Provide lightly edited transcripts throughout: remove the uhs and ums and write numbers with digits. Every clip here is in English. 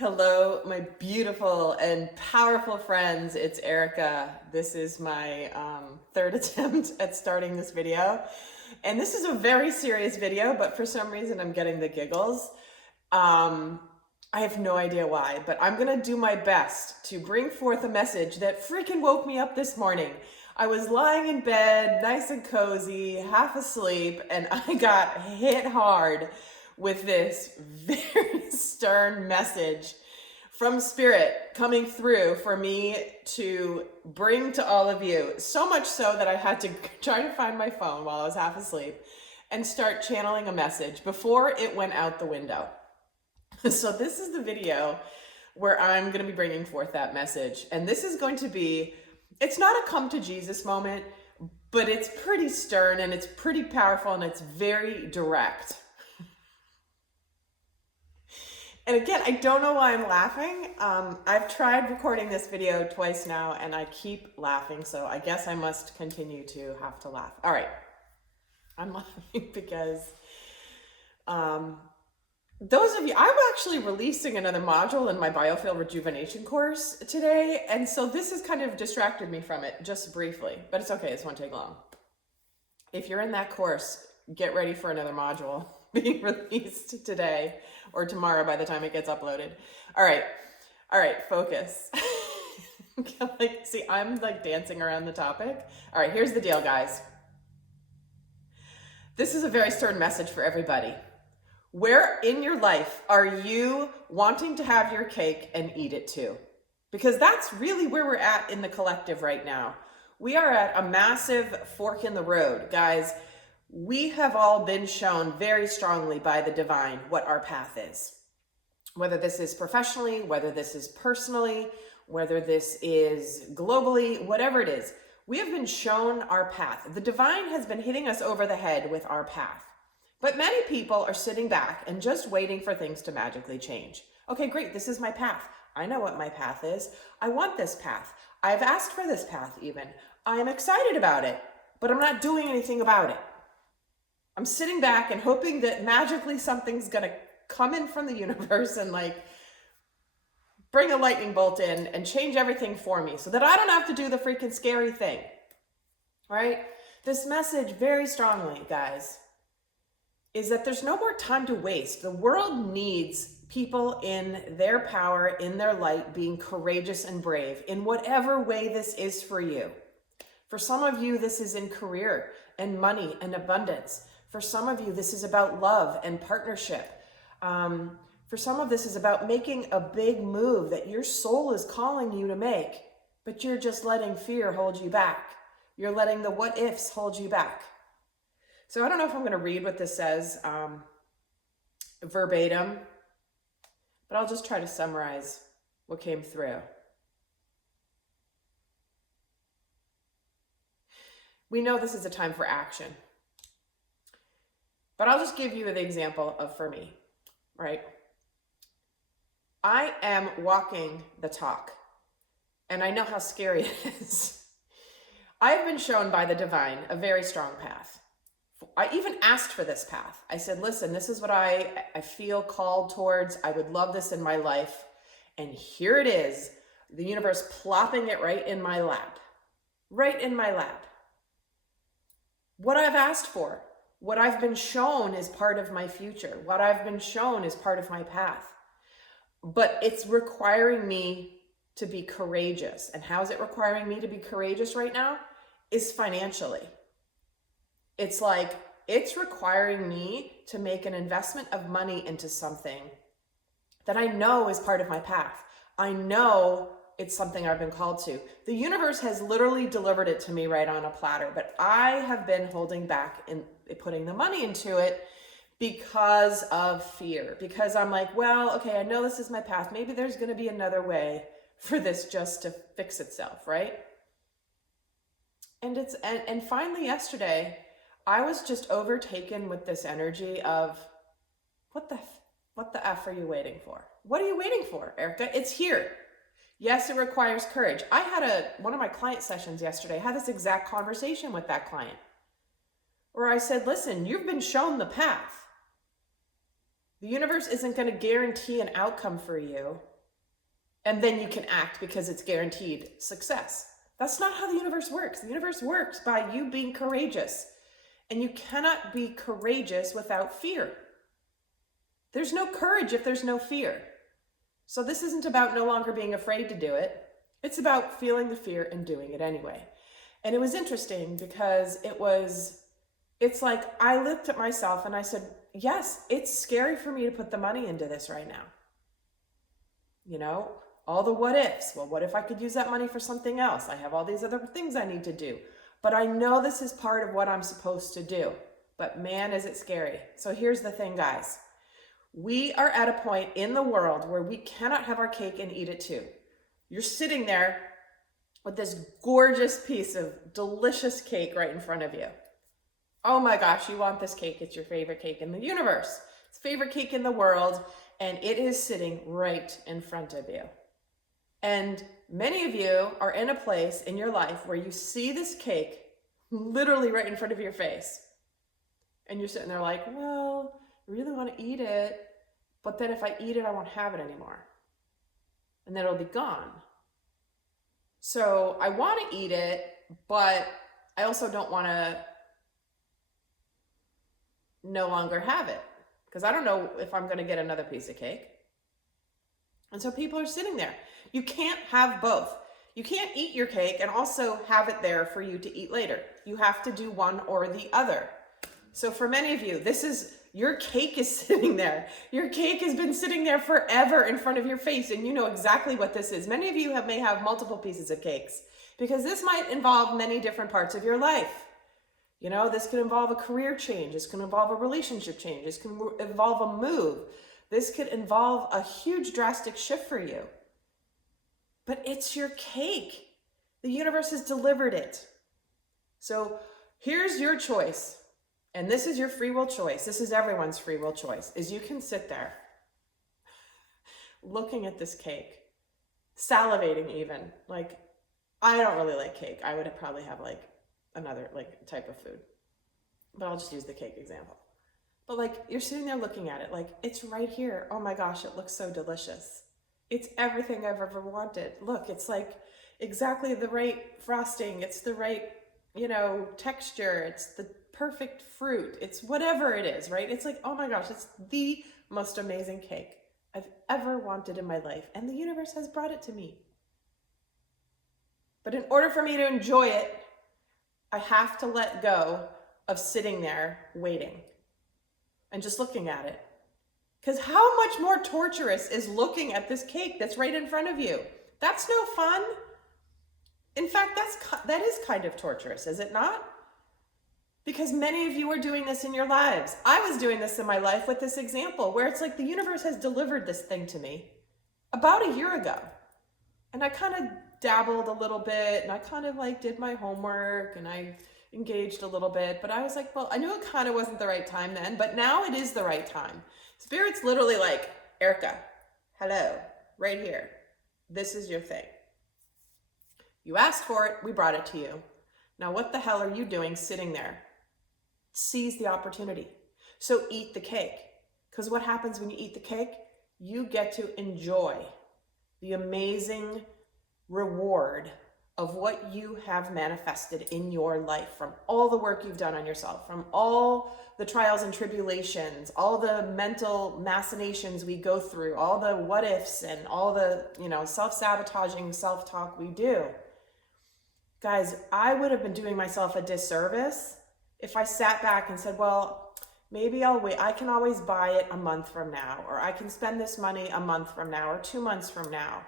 Hello, my beautiful and powerful friends. It's Erika. This is my third attempt at starting this video. And this is a very serious video, but for some reason I'm getting the giggles. I have no idea why, but I'm gonna do my best to bring forth a message that freaking woke me up this morning. I was lying in bed, nice and cozy, half asleep, and I got hit hard with this very stern message from Spirit coming through for me to bring to all of you. So much so that I had to try to find my phone while I was half asleep and start channeling a message before it went out the window. So this is the video where I'm going to be bringing forth that message. And this is going to be, it's not a come to Jesus moment, but it's pretty stern and it's pretty powerful and it's very direct. And again, I don't know why I'm laughing. I've tried recording this video twice now and I keep laughing. So I guess I must continue to have to laugh. All right. I'm laughing because those of you, I'm actually releasing another module in my biofield rejuvenation course today. And so this has kind of distracted me from it just briefly, but it's okay. This won't take long. If you're in that course, get ready for another module being released today or tomorrow by the time it gets uploaded. All right, focus. I'm like dancing around the topic. All right, here's the deal, guys. This is a very stern message for everybody. Where in your life are you wanting to have your cake and eat it too? Because that's really where we're at in the collective right now. We are at a massive fork in the road, guys. We have all been shown very strongly by the divine what our path is. Whether this is professionally, whether this is personally, whether this is globally, whatever it is, we have been shown our path. The divine has been hitting us over the head with our path. But many people are sitting back and just waiting for things to magically change. Okay, great, this is my path. I know what my path is. I want this path. I've asked for this path even. I am excited about it, but I'm not doing anything about it. I'm sitting back and hoping that magically something's gonna come in from the universe and like bring a lightning bolt in and change everything for me so that I don't have to do the freaking scary thing, right? This message very strongly, guys, is that there's no more time to waste. The world needs people in their power, in their light, being courageous and brave in whatever way this is for you. For some of you, this is in career and money and abundance. For some of you, this is about love and partnership. For some of this is about making a big move that your soul is calling you to make, but you're just letting fear hold you back. You're letting the what ifs hold you back. So I don't know if I'm going to read what this says verbatim, but I'll just try to summarize what came through. We know this is a time for action. But I'll just give you the example of for me, right? I am walking the talk, and I know how scary it is. I've been shown by the divine a very strong path. I even asked for this path. I said, listen, this is what I feel called towards. I would love this in my life. And here it is, the universe plopping it right in my lap. Right in my lap. What I've asked for. What I've been shown is part of my future. What I've been shown is part of my path. But it's requiring me to be courageous. And how is it requiring me to be courageous right now? Is financially. It's like, it's requiring me to make an investment of money into something that I know is part of my path. I know it's something I've been called to. The universe has literally delivered it to me right on a platter, but I have been holding back in putting the money into it because of fear. Because I'm like, well, okay, I know this is my path. Maybe there's going to be another way for this just to fix itself, right? And finally yesterday, I was just overtaken with this energy of what the F are you waiting for? What are you waiting for, Erika? It's here. Yes, it requires courage. I had one of my client sessions yesterday. I had this exact conversation with that client where I said, listen, you've been shown the path. The universe isn't going to guarantee an outcome for you and then you can act because it's guaranteed success. That's not how the universe works. The universe works by you being courageous. And you cannot be courageous without fear. There's no courage if there's no fear. So this isn't about no longer being afraid to do it. It's about feeling the fear and doing it anyway. And it was interesting because it's like I looked at myself and I said, yes, it's scary for me to put the money into this right now. You know, all the what ifs. Well, what if I could use that money for something else? I have all these other things I need to do. But I know this is part of what I'm supposed to do. But man, is it scary. So here's the thing, guys. We are at a point in the world where we cannot have our cake and eat it too. You're sitting there with this gorgeous piece of delicious cake right in front of you. Oh my gosh, you want this cake. It's your favorite cake in the universe. It's favorite cake in the world, and it is sitting right in front of you. And many of you are in a place in your life where you see this cake literally right in front of your face. And you're sitting there like, well, I really want to eat it, but then if I eat it, I won't have it anymore. And then it'll be gone. So I want to eat it, but I also don't want to no longer have it because I don't know if I'm going to get another piece of cake. And so people are sitting there. You can't have both. You can't eat your cake and also have it there for you to eat later. You have to do one or the other. So for many of you, your cake is sitting there. Your cake has been sitting there forever in front of your face, and you know exactly what this is. Many of you may have multiple pieces of cakes because this might involve many different parts of your life. You know, this could involve a career change. This can involve a relationship change. This can involve a move. This could involve a huge drastic shift for you. But it's your cake. The universe has delivered it. So here's your choice. And this is your free will choice. This is everyone's free will choice, is you can sit there looking at this cake, salivating even. Like, I don't really like cake. I would probably have like another like type of food, but I'll just use the cake example. But like, you're sitting there looking at it like, it's right here. Oh my gosh, it looks so delicious. It's everything I've ever wanted. Look, it's like exactly the right frosting. It's the right, texture. It's the perfect fruit. It's whatever it is, right? It's like, oh my gosh, it's the most amazing cake I've ever wanted in my life. And the universe has brought it to me. But in order for me to enjoy it, I have to let go of sitting there waiting and just looking at it. Because how much more torturous is looking at this cake that's right in front of you? That's no fun. In fact, that is kind of torturous, is it not? Because many of you are doing this in your lives. I was doing this in my life with this example where it's like the universe has delivered this thing to me about a year ago. And I kind of dabbled a little bit and I kind of like did my homework and I engaged a little bit, but I was like, well, I knew it kind of wasn't the right time then, but now it is the right time. Spirit's literally like, Erika, hello, right here. This is your thing. You asked for it, we brought it to you. Now what the hell are you doing sitting there? Seize the opportunity. So eat the cake. Because what happens when you eat the cake? You get to enjoy the amazing reward of what you have manifested in your life from all the work you've done on yourself, from all the trials and tribulations, all the mental machinations we go through, all the what ifs and all the, self-sabotaging self-talk we do. Guys, I would have been doing myself a disservice if I sat back and said, well, maybe I'll wait. I can always buy it a month from now, or I can spend this money a month from now or 2 months from now.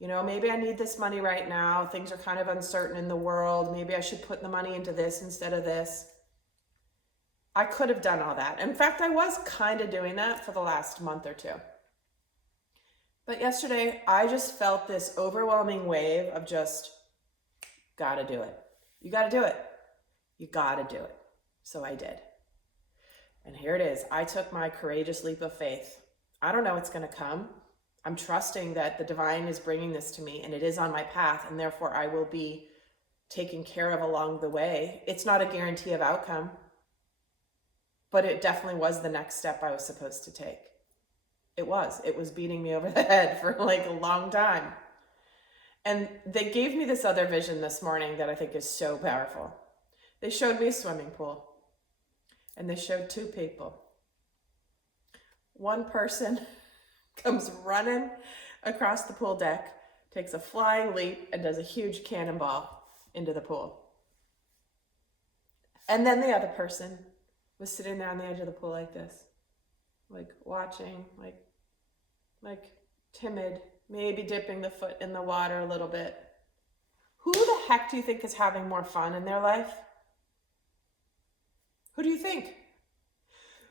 Maybe I need this money right now. Things are kind of uncertain in the world. Maybe I should put the money into this instead of this. I could have done all that. In fact, I was kind of doing that for the last month or two. But yesterday, I just felt this overwhelming wave of just, gotta do it. You gotta do it. You gotta do it. So I did. And here it is. I took my courageous leap of faith. I don't know what's gonna come. I'm trusting that the divine is bringing this to me and it is on my path, and therefore I will be taken care of along the way. It's not a guarantee of outcome, but it definitely was the next step I was supposed to take. It was beating me over the head for like a long time. And they gave me this other vision this morning that I think is so powerful. They showed me a swimming pool, and they showed two people. One person comes running across the pool deck, takes a flying leap, and does a huge cannonball into the pool. And then the other person was sitting there on the edge of the pool like this, like watching, like timid, maybe dipping the foot in the water a little bit. Who the heck do you think is having more fun in their life? Who do you think?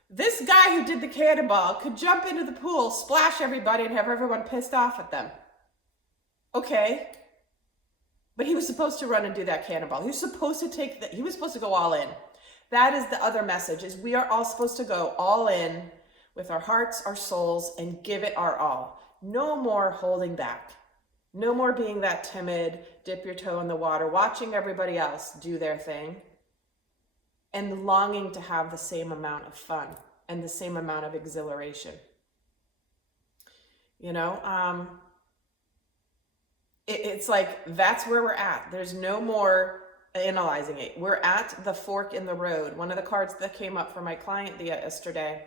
This guy who did the cannonball could jump into the pool, splash everybody, and have everyone pissed off at them. Okay. But he was supposed to run and do that cannonball. He was supposed to he was supposed to go all in. That is the other message, is we are all supposed to go all in with our hearts, our souls, and give it our all. No more holding back. No more being that timid, dip your toe in the water, watching everybody else do their thing, and longing to have the same amount of fun and the same amount of exhilaration. You know, it's like, that's where we're at. There's no more analyzing it. We're at the fork in the road. One of the cards that came up for my client yesterday,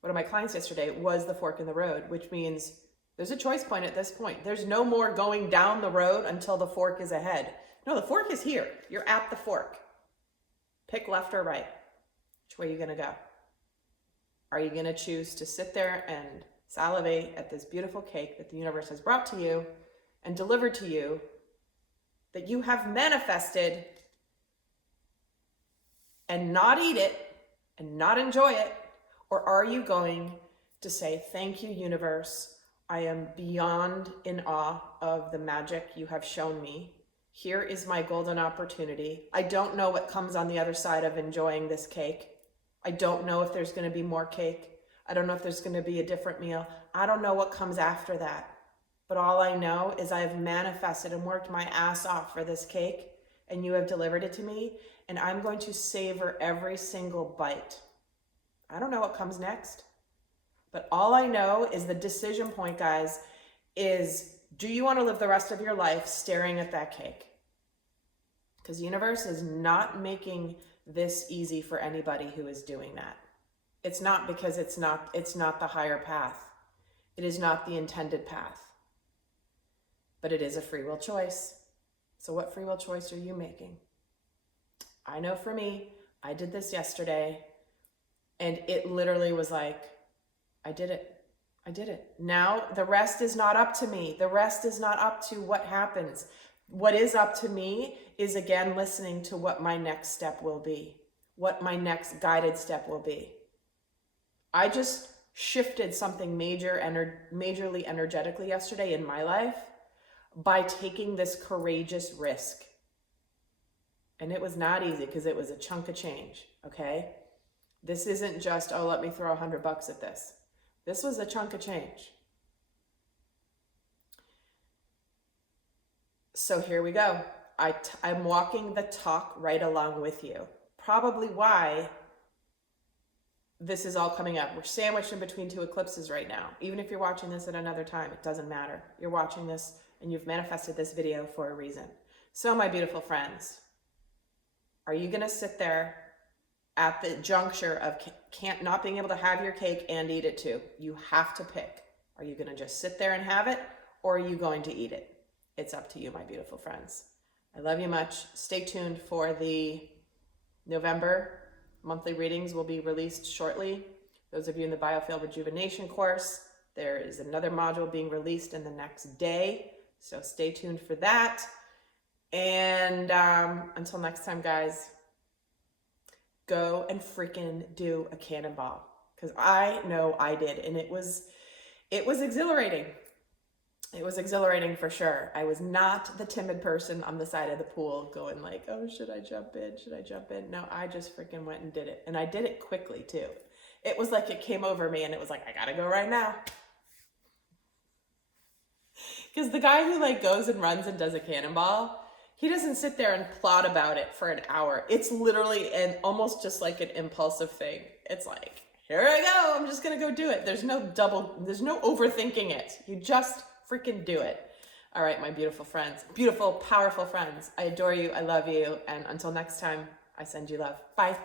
one of my clients yesterday, was the fork in the road, which means there's a choice point at this point. There's no more going down the road until the fork is ahead. No, the fork is here. You're at the fork. Pick left or right. Which way are you going to go? Are you going to choose to sit there and salivate at this beautiful cake that the universe has brought to you and delivered to you, that you have manifested, and not eat it and not enjoy it? Or are you going to say, thank you, universe. I am beyond in awe of the magic you have shown me. Here is my golden opportunity. I don't know what comes on the other side of enjoying this cake. I don't know if there's going to be more cake. I don't know if there's going to be a different meal. I don't know what comes after that. But all I know is I have manifested and worked my ass off for this cake, and you have delivered it to me, and I'm going to savor every single bite. I don't know what comes next, but all I know is the decision point, guys, is, do you want to live the rest of your life staring at that cake? Because the universe is not making this easy for anybody who is doing that. It's not, because it's not the higher path. It is not the intended path. But it is a free will choice. So what free will choice are you making? I know for me, I did this yesterday, and it literally was like, I did it. I did it. Now the rest is not up to me. The rest is not up to what happens. What is up to me is, again, listening to what my next step will be, what my next guided step will be. I just shifted something majorly energetically yesterday in my life by taking this courageous risk. And it was not easy, because it was a chunk of change, okay? This isn't just, oh, let me throw $100 at this. This was a chunk of change. So here we go. I'm walking the talk right along with you. Probably why this is all coming up. We're sandwiched in between two eclipses right now. Even if you're watching this at another time, it doesn't matter. You're watching this and you've manifested this video for a reason. So my beautiful friends, are you going to sit there at the juncture of not being able to have your cake and eat it too? You have to pick. Are you going to just sit there and have it, or are you going to eat it? It's up to you, my beautiful friends. I love you much. Stay tuned for the November monthly readings. Will be released shortly. Those of you in the Biofield Rejuvenation course, there is another module being released in the next day. So stay tuned for that. And until next time, guys, go and freaking do a cannonball, because I know I did, and it was exhilarating. It was exhilarating for sure. I was not the timid person on the side of the pool going like, oh, should I jump in? Should I jump in? No, I just freaking went and did it. And I did it quickly too. It was like it came over me and it was like, I gotta go right now. Because the guy who like goes and runs and does a cannonball, he doesn't sit there and plot about it for an hour. It's literally almost just like an impulsive thing. It's like, here I go. I'm just going to go do it. There's no overthinking it. You just freaking do it. All right, my beautiful friends, beautiful, powerful friends. I adore you. I love you. And until next time, I send you love. Bye.